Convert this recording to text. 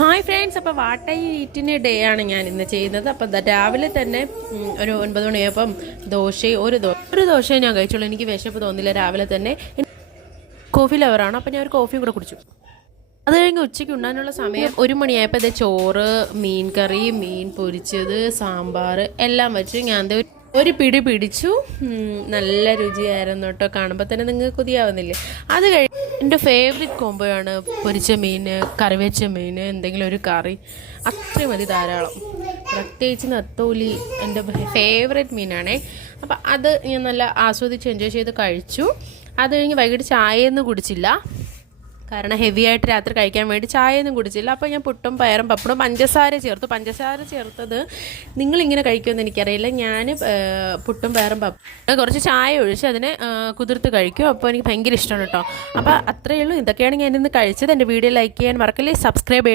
Hi friends, അപ്പോൾ വാട്ട ഈറ്റിന് day ആണ് ഞാൻ ഇന്ന് ചെയ്യുന്നത്. അപ്പം രാവിലെ തന്നെ ഒരു 9 മണിയായപ്പം ദോശയും ഒരു ദോശയും ഞാൻ കഴിച്ചുള്ളൂ. എനിക്ക് വിശപ്പ് തോന്നില്ല. രാവിലെ തന്നെ കോഫി ലവറാണ്, അപ്പം ഞാൻ ഒരു കോഫിയും കൂടെ കുടിച്ചു. അത് കഴിഞ്ഞ് ഉച്ചയ്ക്ക് ഉണ്ടാകാനുള്ള സമയം 1 മണിയായപ്പോൾ ഇത് ചോറ്, മീൻ കറി, മീൻ പൊരിച്ചത്, സാമ്പാർ എല്ലാം വെച്ച് ഞാൻ ഒരു പിടി പിടിച്ചു. നല്ല രുചിയായിരുന്നു കേട്ടോ. കാണുമ്പോൾ തന്നെ നിങ്ങൾക്ക് കൊതിയാവുന്നില്ലേ? അത് കഴിഞ്ഞ് എൻ്റെ ഫേവറേറ്റ് കോംബോയാണ് പൊരിച്ച മീൻ, കറി വെച്ച മീൻ, എന്തെങ്കിലും ഒരു കറി, അത്രയും മതി ധാരാളം. പ്രത്യേകിച്ച് നത്തോലി എൻ്റെ ഫേവറേറ്റ് മീനാണേ. അപ്പം അത് ഞാൻ നല്ല ആസ്വദിച്ച് എൻജോയ് ചെയ്ത് കഴിച്ചു. അത് കഴിഞ്ഞ് വൈകിട്ട് ചായയൊന്നും കുടിച്ചില്ല, കാരണം ഹെവി ആയിട്ട് രാത്രി കഴിക്കാൻ വേണ്ടി ചായയൊന്നും കുടിച്ചില്ല. അപ്പോൾ ഞാൻ പുട്ടും പയറും പപ്പടും പഞ്ചസാര ചേർത്തത് നിങ്ങളിങ്ങനെ കഴിക്കുമെന്ന് എനിക്കറിയില്ല. ഞാൻ പുട്ടും പയറും പപ്പടും കുറച്ച് ചായ ഒഴിച്ച് അതിനെ കുതിർത്ത് കഴിക്കും. അപ്പോൾ എനിക്ക് ഭയങ്കര ഇഷ്ടമാണ് കേട്ടോ. അപ്പോൾ അത്രയേ ഉള്ളൂ. ഇതൊക്കെയാണ് ഞാൻ ഇന്ന് കഴിച്ചത്. എൻ്റെ വീഡിയോ ലൈക്ക് ചെയ്യാൻ മറക്കല്ലേ, സബ്സ്ക്രൈബ്